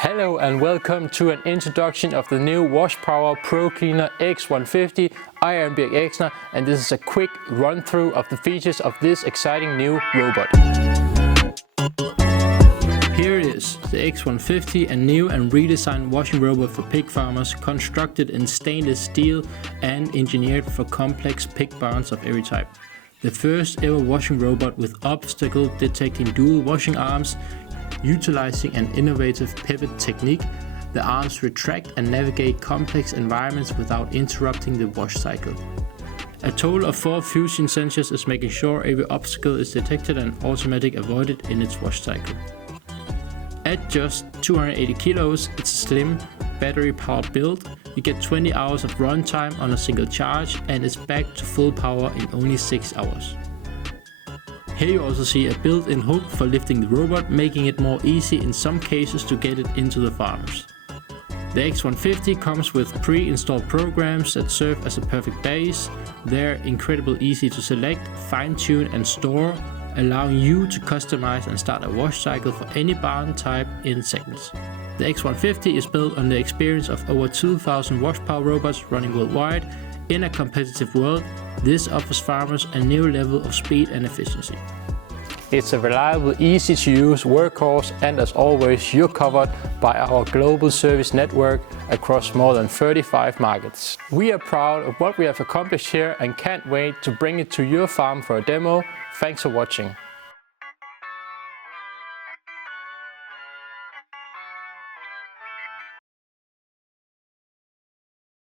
Hello and welcome to an introduction of the new Washpower ProCleaner X150. I am Birk and this is a quick run through of the features of this exciting new robot. Here it is, the X150, a new and redesigned washing robot for pig farmers, constructed in stainless steel and engineered for complex pig barns of every type. The first ever washing robot with obstacle detecting dual washing arms. Utilizing an innovative pivot technique, the arms retract and navigate complex environments without interrupting the wash cycle. A total of 4 fusion sensors is making sure every obstacle is detected and automatically avoided in its wash cycle. At just 280 kilos, it's a slim, battery-powered build. You get 20 hours of runtime on a single charge and it's back to full power in only 6 hours. Here you also see a built-in hook for lifting the robot, making it more easy in some cases to get it into the farmers. The X150 comes with pre-installed programs that serve as a perfect base. They're incredibly easy to select, fine-tune and store, allowing you to customize and start a wash cycle for any barn type in seconds. The X150 is built on the experience of over 2,000 Washpower robots running worldwide. In a competitive world, this offers farmers a new level of speed and efficiency. It's a reliable, easy to use workhorse, and as always you're covered by our global service network across more than 35 markets. We are proud of what we have accomplished here and can't wait to bring it to your farm for a demo. Thanks for watching.